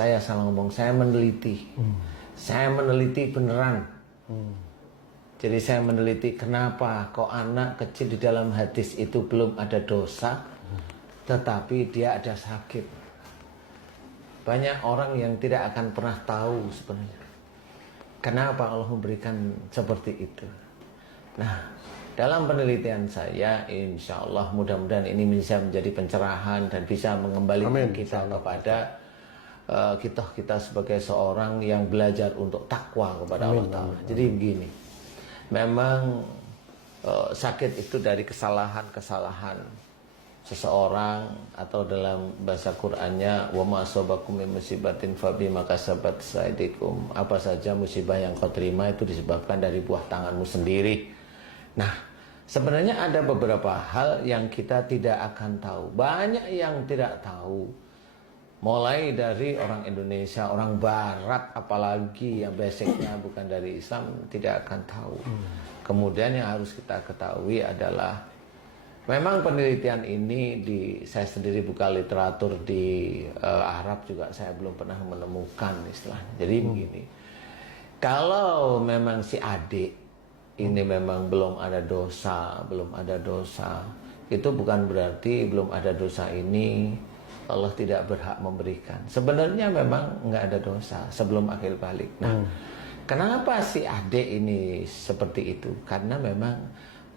saya salah ngomong, saya meneliti. Saya meneliti beneran. Jadi saya meneliti kenapa kok anak kecil di dalam hadis itu belum ada dosa, tetapi dia ada sakit. Banyak orang yang tidak akan pernah tahu sebenarnya kenapa Allah memberikan seperti itu. Nah, dalam penelitian saya, insya Allah mudah-mudahan ini bisa menjadi pencerahan dan bisa mengembalikan kita kepada kita sebagai seorang yang belajar untuk takwa kepada Allah Ta'ala. Jadi begini, memang sakit itu dari kesalahan-kesalahan seseorang, atau dalam bahasa Qur'annya, wa ma asabakum min musibatin fa bima kasabat aydikum. Apa saja musibah yang kau terima itu disebabkan dari buah tanganmu sendiri. Nah, sebenarnya ada beberapa hal yang kita tidak akan tahu. Banyak yang tidak tahu. Mulai dari orang Indonesia, orang Barat, apalagi yang basicnya bukan dari Islam, tidak akan tahu. Kemudian yang harus kita ketahui adalah, memang penelitian ini saya sendiri buka literatur di Arab juga saya belum pernah menemukan istilahnya. Jadi begini, kalau memang si adik ini memang belum ada dosa, itu bukan berarti belum ada dosa ini Allah tidak berhak memberikan. Sebenarnya memang nggak ada dosa sebelum akhir balik. Nah, kenapa si adik ini seperti itu? Karena memang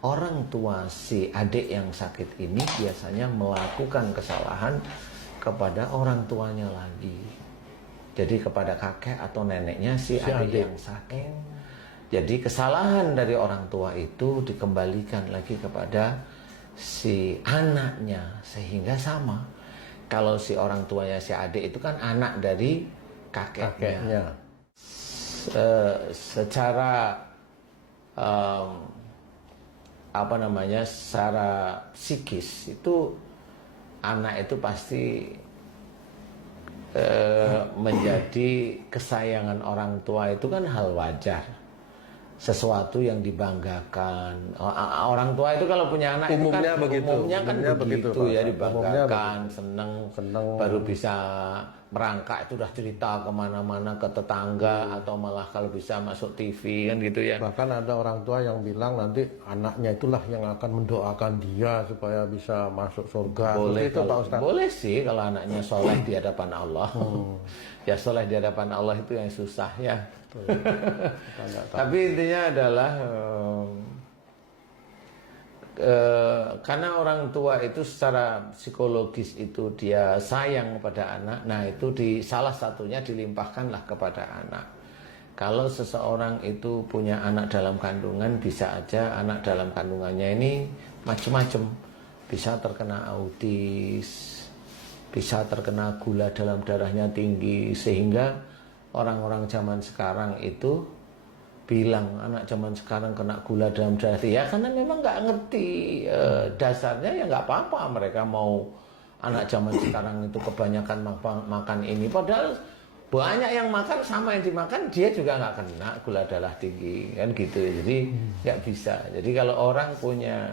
orang tua si adik yang sakit ini biasanya melakukan kesalahan kepada orang tuanya lagi. Jadi kepada kakek atau neneknya si adik yang sakit. Jadi kesalahan dari orang tua itu dikembalikan lagi kepada si anaknya, sehingga sama. Kalau si orang tuanya si adik itu kan anak dari kakeknya. Secara secara psikis itu anak itu pasti menjadi kesayangan orang tua, itu kan hal wajar, sesuatu yang dibanggakan. Orang tua itu kalau punya anak umumnya kan begitu ya, dibanggakan, seneng baru bisa merangkak itu udah cerita kemana-mana ke tetangga, atau malah kalau bisa masuk TV kan gitu ya. Bahkan ada orang tua yang bilang nanti anaknya itulah yang akan mendoakan dia supaya bisa masuk surga. Boleh itu, Pak Ustaz? Boleh sih kalau anaknya soleh di hadapan Allah. Ya soleh di hadapan Allah itu yang susah ya. Tapi intinya adalah karena orang tua itu secara psikologis itu dia sayang kepada anak. Nah itu salah satunya dilimpahkanlah kepada anak. Kalau seseorang itu punya anak dalam kandungan, bisa aja anak dalam kandungannya ini macam-macam. Bisa terkena autis, bisa terkena gula dalam darahnya tinggi, sehingga orang-orang zaman sekarang itu bilang anak zaman sekarang kena gula dalam darah, ya karena memang nggak ngerti dasarnya. Ya nggak apa-apa mereka mau anak zaman sekarang itu kebanyakan makan ini, padahal banyak yang makan sama yang dimakan dia juga nggak kena gula darah tinggi kan gitu. Jadi nggak bisa. Jadi kalau orang punya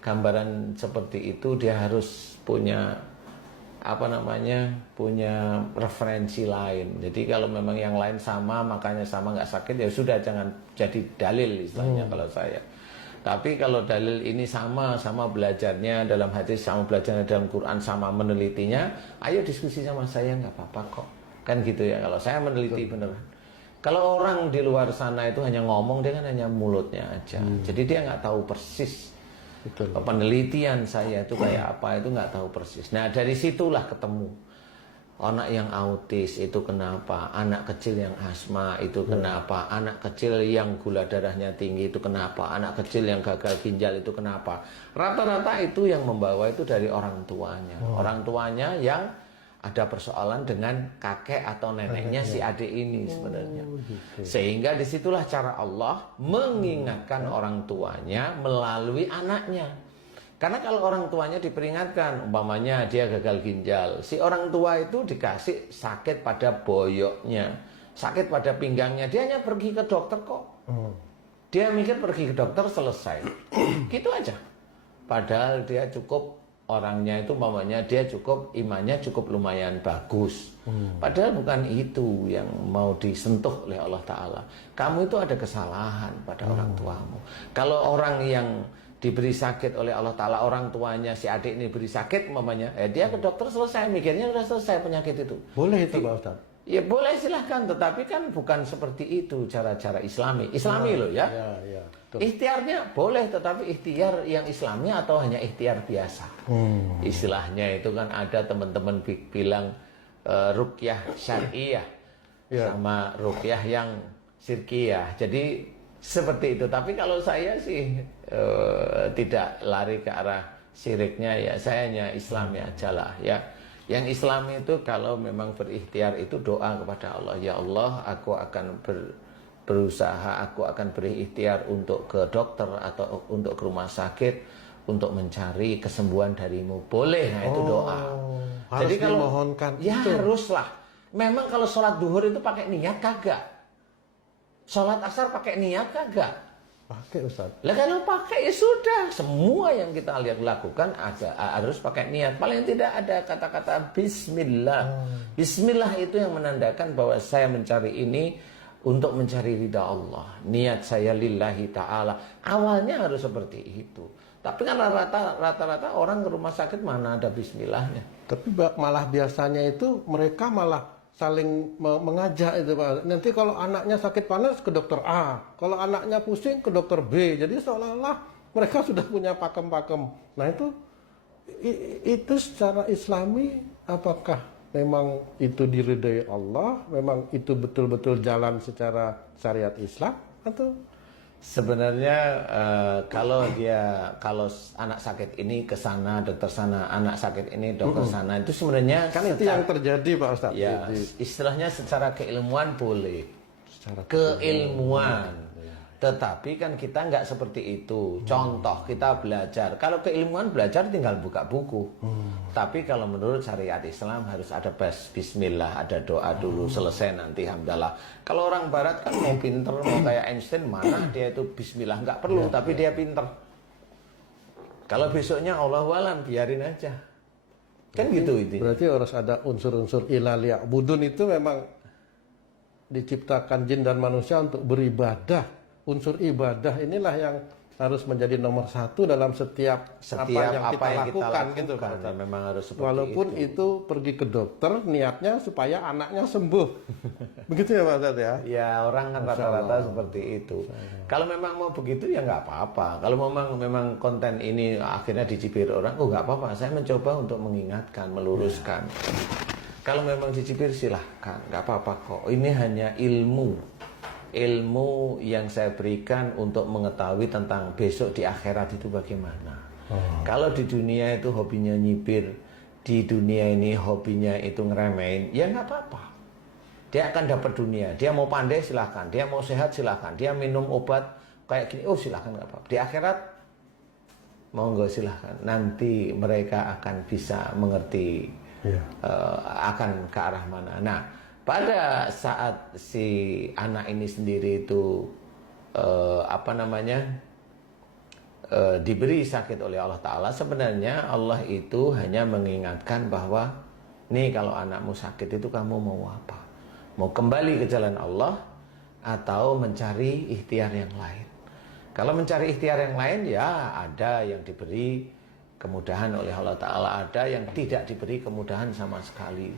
gambaran seperti itu, dia harus punya punya referensi lain. Jadi kalau memang yang lain sama, makanya sama nggak sakit, ya sudah, jangan jadi dalil istilahnya kalau saya. Tapi kalau dalil ini sama belajarnya dalam hadis, sama belajarnya dalam Quran, sama menelitinya, ayo diskusi sama saya, nggak apa-apa kok. Kan gitu ya, kalau saya meneliti beneran. Kalau orang di luar sana itu hanya ngomong, dia kan hanya mulutnya aja. Jadi dia nggak tahu persis. Penelitian saya itu kayak apa, itu nggak tahu persis. Nah dari situlah ketemu anak yang autis itu kenapa, anak kecil yang asma itu kenapa, anak kecil yang gula darahnya tinggi itu kenapa, anak kecil yang gagal ginjal itu kenapa. Rata-rata itu yang membawa itu dari orang tuanya. Orang tuanya yang ada persoalan dengan kakek atau neneknya si adik ini sebenarnya. Sehingga disitulah cara Allah mengingatkan orang tuanya melalui anaknya. Karena kalau orang tuanya diperingatkan, umpamanya dia gagal ginjal, si orang tua itu dikasih sakit pada boyoknya, sakit pada pinggangnya, dia hanya pergi ke dokter kok. Dia mikir pergi ke dokter selesai. Gitu aja. Padahal dia cukup orangnya itu umpamanya dia cukup imannya cukup lumayan bagus. Padahal bukan itu yang mau disentuh oleh Allah Ta'ala. Kamu itu ada kesalahan pada orang tuamu. Kalau orang yang diberi sakit oleh Allah Ta'ala, orang tuanya si adik ini beri sakit umpamanya, dia ke dokter selesai, mikirnya sudah selesai penyakit itu. Boleh itu Pak Ustaz? Ya boleh silahkan, tetapi kan bukan seperti itu cara-cara Islami loh ya. Ya, Ikhtiarnya boleh, tetapi ikhtiar yang Islami atau hanya ikhtiar biasa. Istilahnya itu kan ada teman-teman bilang ruqyah syariah sama ruqyah yang syirkiyah. Jadi seperti itu. Tapi kalau saya sih tidak lari ke arah syiriknya ya, saya hanya Islami aja lah ya. Yang Islam itu kalau memang berikhtiar itu doa kepada Allah. Ya Allah, aku akan berusaha, aku akan berikhtiar untuk ke dokter atau untuk ke rumah sakit untuk mencari kesembuhan darimu. Boleh, nah itu doa. Jadi kalau dimohonkan ya itu. Haruslah. Memang kalau sholat duhur itu pakai niat kagak? Sholat asar pakai niat kagak? Pakai Ustaz. Lah kalau pakai ya sudah, semua yang kita lakukan harus pakai niat. Paling tidak ada kata-kata bismillah. Bismillah itu yang menandakan bahwa saya mencari ini untuk mencari ridha Allah. Niat saya lillahi ta'ala. Awalnya harus seperti itu. Tapi kan rata-rata orang ke rumah sakit mana ada bismillahnya. Tapi malah biasanya itu mereka malah saling mengajak itu Pak. Nanti kalau anaknya sakit panas ke dokter A, kalau anaknya pusing ke dokter B. Jadi seolah-olah mereka sudah punya pakem-pakem. Nah itu secara Islami apakah memang itu diridai Allah? Memang itu betul-betul jalan secara syariat Islam atau? Sebenarnya kalau anak sakit ini ke sana, dokter sana, anak sakit ini dokter sana, itu sebenarnya kan itu yang terjadi Pak Ustaz. Ya, istilahnya secara keilmuan boleh. Secara keilmuan. Tetapi kan kita nggak seperti itu. Contoh kita belajar. Kalau keilmuan belajar tinggal buka buku. Tapi kalau menurut syariat Islam harus ada bismillah, ada doa dulu, selesai nanti hamdalah. Kalau orang barat kan mau pinter, mau kayak Einstein, mana dia itu bismillah nggak perlu, tapi dia pinter. Kalau besoknya Allahualam biarin aja. Kan gitu itu. Berarti harus ada unsur-unsur ilal-ya'budun itu memang diciptakan jin dan manusia untuk beribadah. Unsur ibadah inilah yang harus menjadi nomor satu dalam setiap apa yang kita lakukan gitu Pak. Memang harus seperti walaupun itu pergi ke dokter niatnya supaya anaknya sembuh. Begitu ya Pak Ustaz ya? Ya orang kan rata-rata seperti itu. Kalau memang mau begitu ya nggak apa-apa. Kalau memang konten ini akhirnya dicibir orang, nggak apa-apa. Saya mencoba untuk mengingatkan, meluruskan. Kalau memang dicibir silahkan, nggak apa-apa kok. Ini hanya ilmu yang saya berikan untuk mengetahui tentang besok di akhirat itu bagaimana. Kalau di dunia itu hobinya nyibir, di dunia ini hobinya itu ngeremehin, ya nggak apa-apa. Dia akan dapat dunia. Dia mau pandai silahkan, dia mau sehat silahkan, dia minum obat kayak gini, silahkan nggak apa-apa. Di akhirat monggo silahkan. Nanti mereka akan bisa mengerti akan ke arah mana. Nah, pada saat si anak ini sendiri itu diberi sakit oleh Allah Ta'ala, sebenarnya Allah itu hanya mengingatkan bahwa nih kalau anakmu sakit itu kamu mau apa? Mau kembali ke jalan Allah atau mencari ikhtiar yang lain? Kalau mencari ikhtiar yang lain ya ada yang diberi kemudahan oleh Allah Ta'ala, ada yang tidak diberi kemudahan sama sekali.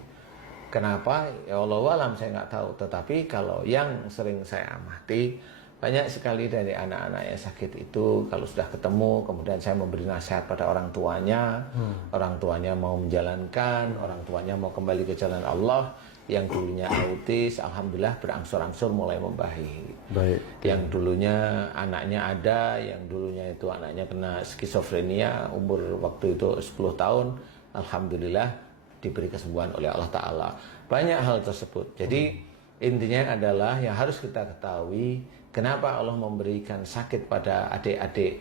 Kenapa? Ya Allahualam saya nggak tahu. Tetapi kalau yang sering saya amati, banyak sekali dari anak-anak yang sakit itu kalau sudah ketemu, kemudian saya memberi nasihat pada orang tuanya, orang tuanya mau menjalankan, orang tuanya mau kembali ke jalan Allah. Yang dulunya autis, alhamdulillah berangsur-angsur mulai membaik. Baik. Yang dulunya anaknya ada, yang dulunya itu anaknya kena skizofrenia, umur waktu itu 10 tahun, alhamdulillah diberi kesembuhan oleh Allah Ta'ala. Banyak hal tersebut. Jadi intinya adalah yang harus kita ketahui, kenapa Allah memberikan sakit pada adik-adik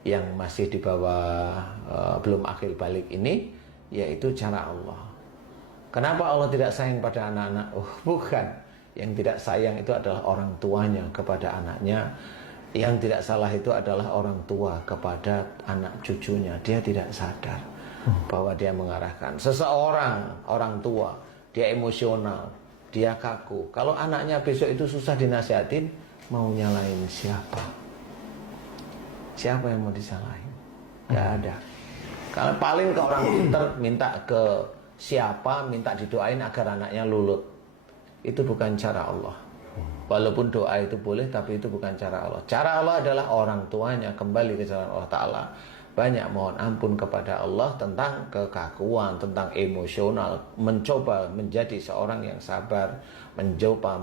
yang masih di bawah belum akil balik ini, yaitu cara Allah. Kenapa Allah tidak sayang pada anak-anak? Bukan. Yang tidak sayang itu adalah orang tuanya kepada anaknya. Yang tidak salah itu adalah orang tua kepada anak cucunya. Dia tidak sadar. bahwa dia mengarahkan. Seseorang, orang tua, dia emosional, dia kaku. Kalau anaknya besok itu susah dinasihatin, mau nyalain siapa? Siapa yang mau disalahin? Gak ada. Kalau paling ke orang pintar, minta ke siapa, minta didoain agar anaknya luluh. Itu bukan cara Allah. Walaupun doa itu boleh, tapi itu bukan cara Allah. Cara Allah adalah orang tuanya kembali ke jalan Allah Ta'ala. Banyak mohon ampun kepada Allah tentang kekakuan, tentang emosional. Mencoba menjadi seorang yang sabar, mencoba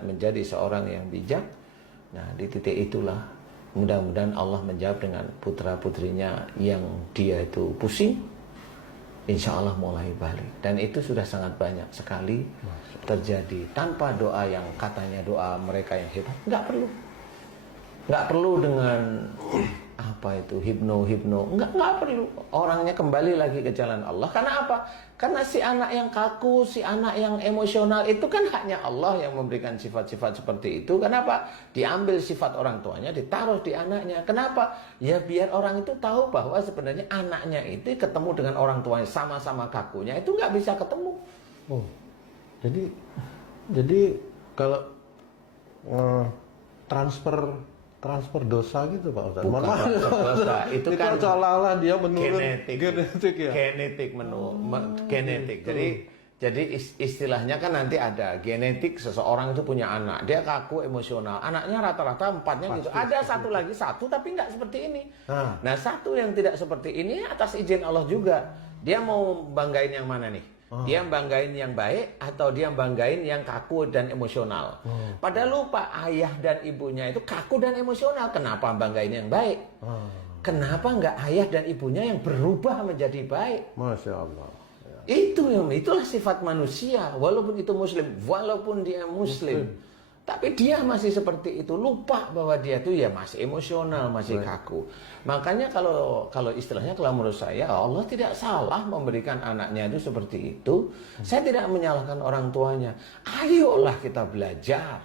menjadi seorang yang bijak. Nah, di titik itulah mudah-mudahan Allah menjawab dengan putra-putrinya yang dia itu pusing. Insya Allah mulai balik. Dan itu sudah sangat banyak sekali terjadi. Tanpa doa yang katanya doa mereka yang hebat. Nggak perlu dengan apa itu hipno. Nggak perlu. Orangnya kembali lagi ke jalan Allah. Karena apa? Karena si anak yang kaku, si anak yang emosional itu kan haknya Allah yang memberikan sifat-sifat seperti itu. Kenapa? Diambil sifat orang tuanya, ditaruh di anaknya. Kenapa? Ya biar orang itu tahu bahwa sebenarnya anaknya itu ketemu dengan orang tuanya sama-sama kakunya itu nggak bisa ketemu. Oh, jadi kalau transfer dosa gitu Pak Ustadz. Bukan transfer dosa, itu kan seolah-olah dia menurut genetik ya. Genetik. Jadi istilahnya kan nanti ada genetik seseorang itu punya anak, dia kaku emosional, anaknya rata-rata 4-nya gitu. Ada satu lagi tapi nggak seperti ini. Nah satu yang tidak seperti ini atas izin Allah juga. Dia mau banggain yang mana nih? Dia banggain yang baik atau dia banggain yang kaku dan emosional. Padahal lupa ayah dan ibunya itu kaku dan emosional. Kenapa banggain yang baik? Kenapa nggak ayah dan ibunya yang berubah menjadi baik? Masya Allah. Ya. Itulah sifat manusia. Walaupun itu muslim, walaupun dia muslim, tapi dia masih seperti itu, lupa bahwa dia tuh ya masih emosional, masih kaku. Makanya kalau istilahnya kalau menurut saya Allah tidak salah memberikan anaknya itu seperti itu. Saya tidak menyalahkan orang tuanya. Ayolah kita belajar.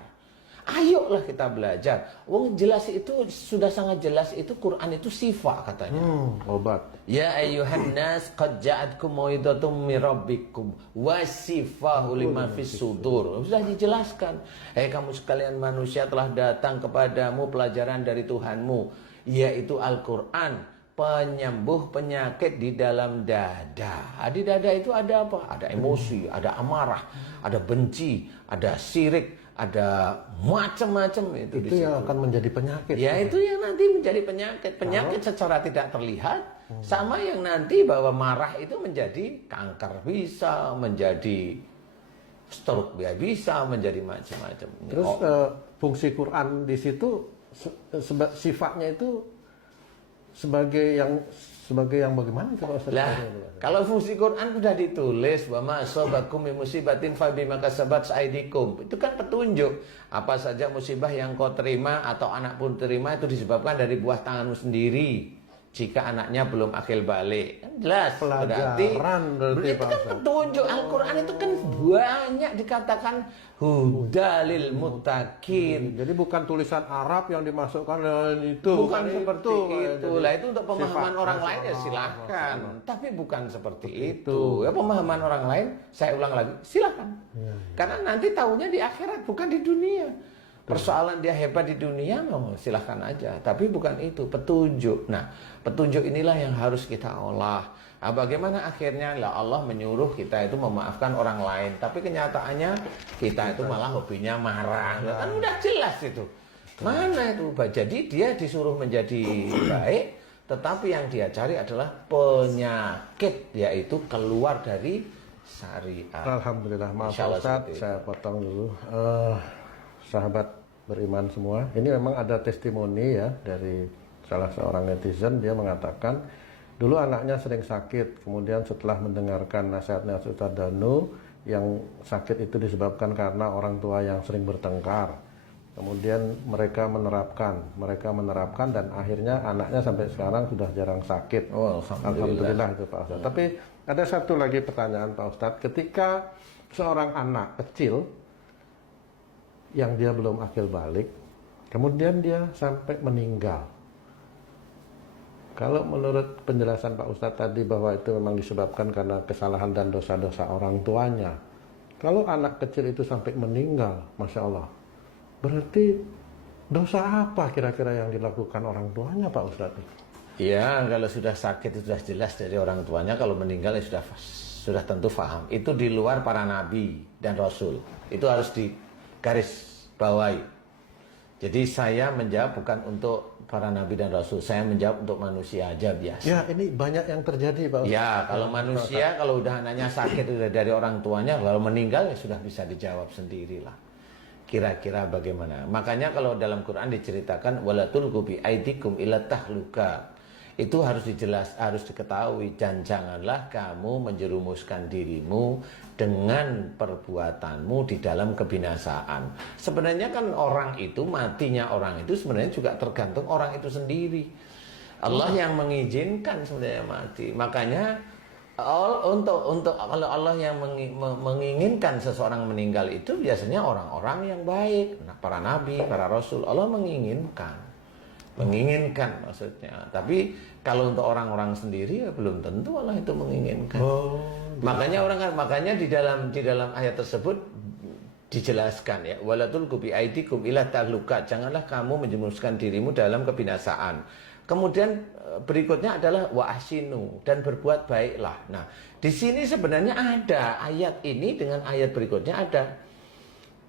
Wong jelas itu sudah sangat jelas itu Quran itu sifat katanya. Obat. Ya ayyuhan nas qad ja'atkum mau'izatum mir rabbikum wa shifa'un lima fis sudur. Sudah dijelaskan. Kamu sekalian manusia telah datang kepadamu pelajaran dari Tuhanmu, yaitu Al-Qur'an, penyembuh penyakit di dalam dada. Di dada itu ada apa? Ada emosi, ada amarah, ada benci, ada syirik, ada macam-macam itu yang akan menjadi penyakit. Ya itu yang nanti menjadi penyakit secara tidak terlihat, sama yang nanti bahwa marah itu menjadi kanker bisa, menjadi stroke bisa, menjadi macam-macam. Terus fungsi Quran di situ sifatnya itu sebagai yang bagaimana itu Pak Ustaz? Lah, kalau fungsi Quran sudah ditulis bahwa asobakum min musibatin fa bima kasabat aydikum. Itu kan petunjuk. Apa saja musibah yang kau terima atau anak pun terima itu disebabkan dari buah tanganmu sendiri. Jika anaknya belum akil balik, kan jelas. Pelajaran berarti itu kan petunjuk. Al-Quran itu kan banyak dikatakan hudalil muttaqin. Jadi bukan tulisan Arab yang dimasukkan itu. Bukan seperti itu. Lah itu untuk pemahaman orang lain ya silahkan. Tapi bukan seperti itu. Ya pemahaman orang lain, saya ulang lagi, silahkan. Karena nanti tahunya di akhirat, bukan di dunia. Persoalan dia hebat di dunia, silahkan aja. Tapi bukan itu, petunjuk. Nah, petunjuk inilah yang harus kita olah. Nah, bagaimana akhirnya Allah menyuruh kita itu memaafkan orang lain. Tapi kenyataannya kita itu malah hobinya marah. Kan udah jelas itu. Mana itu? Jadi dia disuruh menjadi baik, tetapi yang dia cari adalah penyakit, yaitu keluar dari syariat. Alhamdulillah. Maaf Ustaz, saya potong dulu. Sahabat beriman semua, ini memang ada testimoni ya dari salah seorang netizen. Dia mengatakan dulu anaknya sering sakit, kemudian setelah mendengarkan nasihatnya Ustaz Danu, yang sakit itu disebabkan karena orang tua yang sering bertengkar. Kemudian mereka menerapkan dan akhirnya anaknya sampai sekarang sudah jarang sakit. Alhamdulillah itu Pak Ustadz. Tapi ada satu lagi pertanyaan Pak Ustadz, ketika seorang anak kecil yang dia belum akil balik, kemudian dia sampai meninggal. Kalau menurut penjelasan Pak Ustadz tadi bahwa itu memang disebabkan karena kesalahan dan dosa-dosa orang tuanya. Kalau anak kecil itu sampai meninggal, Masya Allah, berarti dosa apa kira-kira yang dilakukan orang tuanya Pak Ustadz? Ya, kalau sudah sakit itu sudah jelas dari orang tuanya. Kalau meninggal ya sudah tentu paham. Itu di luar para nabi dan rasul. Itu harus digaris bawahi. Jadi saya menjawab bukan untuk para nabi dan rasul. Saya menjawab untuk manusia aja biasa. Ya, ini banyak yang terjadi Pak Ustadz. Ya, kalau manusia kalau udah anaknya sakit udah dari orang tuanya, kalau meninggal ya sudah bisa dijawab sendirilah. Kira-kira bagaimana? Makanya kalau dalam Quran diceritakan wala tulqu bi aidikum ila tahluka. Itu harus harus diketahui, dan janganlah kamu menjerumuskan dirimu dengan perbuatanmu di dalam kebinasaan. Sebenarnya kan orang itu, matinya orang itu sebenarnya juga tergantung orang itu sendiri. Allah yang mengizinkan sebenarnya mati. Makanya untuk kalau Allah yang menginginkan seseorang meninggal itu biasanya orang-orang yang baik, para nabi, para rasul. Allah menginginkan maksudnya. Tapi kalau untuk orang-orang sendiri ya belum tentu Allah itu menginginkan. Makanya di dalam ayat tersebut dijelaskan ya, wala tulqu bi aidikum ila tahluka. Janganlah kamu menjerumuskan dirimu dalam kebinasaan. Kemudian berikutnya adalah wa ahsinu, dan berbuat baiklah. Nah, di sini sebenarnya ada ayat ini dengan ayat berikutnya ada.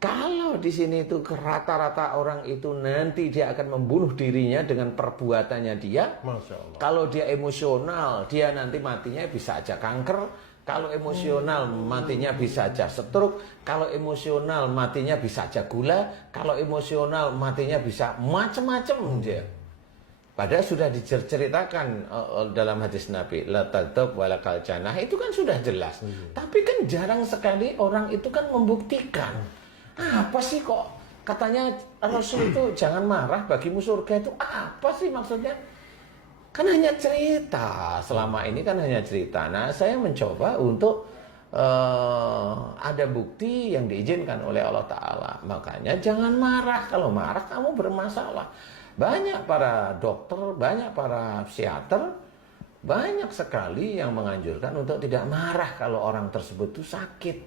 Kalau di sini itu rata-rata orang itu nanti dia akan membunuh dirinya dengan perbuatannya dia. Masya Allah. Kalau dia emosional, dia nanti matinya bisa aja kanker. Kalau emosional matinya bisa aja stroke. Kalau emosional matinya bisa aja gula. Kalau emosional matinya bisa macam-macam dia. Padahal sudah diceritakan dalam hadis Nabi, la taghdab wala kaljanah, itu kan sudah jelas. Tapi kan jarang sekali orang itu kan membuktikan. Apa sih kok katanya Rasul itu jangan marah, bagimu surga itu apa sih maksudnya? Kan hanya cerita, selama ini kan hanya cerita. Nah, saya mencoba untuk ada bukti yang diizinkan oleh Allah Ta'ala. Makanya jangan marah, kalau marah kamu bermasalah. Banyak para dokter, banyak para psikiater, banyak sekali yang menganjurkan untuk tidak marah kalau orang tersebut itu sakit.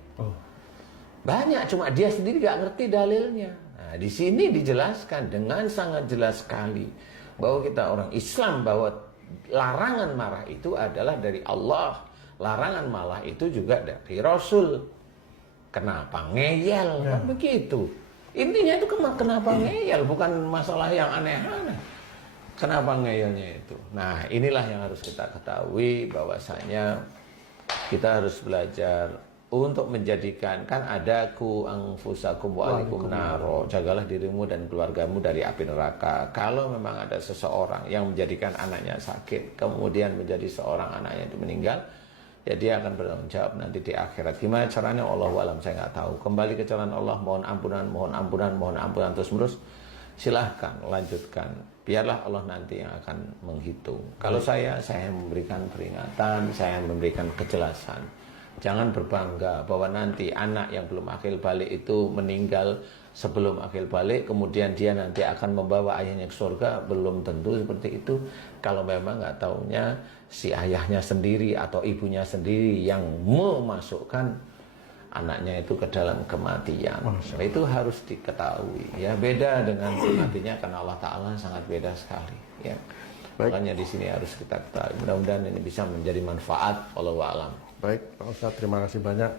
Banyak, cuma dia sendiri gak ngerti dalilnya. Nah, di sini dijelaskan dengan sangat jelas sekali bahwa kita orang Islam, bahwa larangan marah itu adalah dari Allah. Larangan marah itu juga dari Rasul. Kenapa ngeyel? Kan begitu. Intinya itu kenapa ngeyel, bukan masalah yang aneh-aneh. Kenapa ngeyelnya itu? Nah, inilah yang harus kita ketahui, bahwasanya kita harus belajar untuk menjadikan, kan ada ku anfusakum wa alaikum naro, jagalah dirimu dan keluargamu dari api neraka. Kalau memang ada seseorang yang menjadikan anaknya sakit, kemudian menjadi seorang anaknya itu meninggal, ya dia akan bertanggung jawab nanti di akhirat. Gimana caranya? Allahu a'lam, saya nggak tahu. Kembali ke jalan Allah, mohon ampunan terus menerus. Silahkan lanjutkan, biarlah Allah nanti yang akan menghitung. Kalau saya memberikan peringatan, saya memberikan kejelasan. Jangan berbangga bahwa nanti anak yang belum akil balik itu meninggal sebelum akil balik, kemudian dia nanti akan membawa ayahnya ke surga. Belum tentu seperti itu. Kalau memang nggak taunya si ayahnya sendiri atau ibunya sendiri yang memasukkan anaknya itu ke dalam kematian. Itu harus diketahui. Ya, beda dengan matinya karena Allah Ta'ala sangat beda sekali. Ya. Makanya di sini harus kita ketahui. Mudah-mudahan ini bisa menjadi manfaat. Wallahu a'lam. Baik, Pak Ustadz, terima kasih banyak.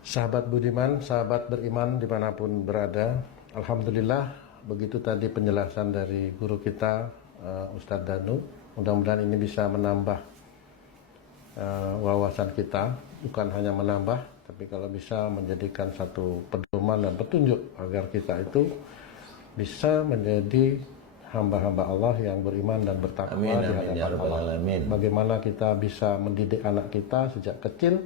Sahabat budiman, sahabat beriman dimanapun berada, alhamdulillah begitu tadi penjelasan dari guru kita Ustadz Danu. Mudah-mudahan ini bisa menambah wawasan kita, bukan hanya menambah, tapi kalau bisa menjadikan satu pedoman dan petunjuk agar kita itu bisa menjadi hamba-hamba Allah yang beriman dan bertakwa di hadapan Allah. Bagaimana kita bisa mendidik anak kita sejak kecil.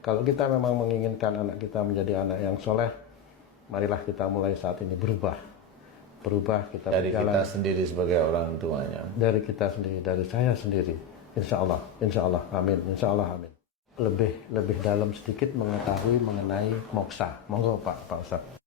Kalau kita memang menginginkan anak kita menjadi anak yang soleh, marilah kita mulai saat ini berubah kita dari berjalan, kita sendiri sebagai orang tuanya. dari kita sendiri, dari saya sendiri. Insya Allah, amin. Insya Allah, amin. Lebih dalam sedikit mengetahui mengenai moksa. Monggo Pak Ustadz.